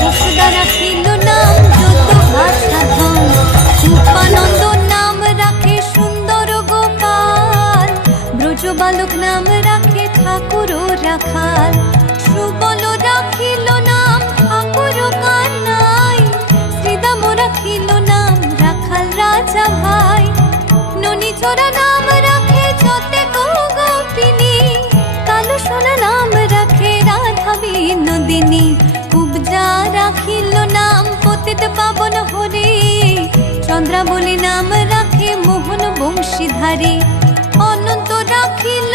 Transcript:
যশোদা রাখিল নাম যত ভাষা ধন, রূপানন্দ নাম রাখে সুন্দর গোপাল, ব্রজ বালক নাম রাখে ঠাকুর রাখাল, সুবল রাখিল নাম ঠাকুর কানাই, শ্রীদাম রাখিল নাম রাখাল রাজা ভাই, ননীচরা নাম রাখে যতে গোপিনী, কালো সোনা নাম রাখে রাধা বিনোদিনী, কুবজা রাখিল নাম পতিত পাবন হরে, চন্দ্রাবলী নাম রাখে মোহন বংশীধারী, অনন্ত রাখিল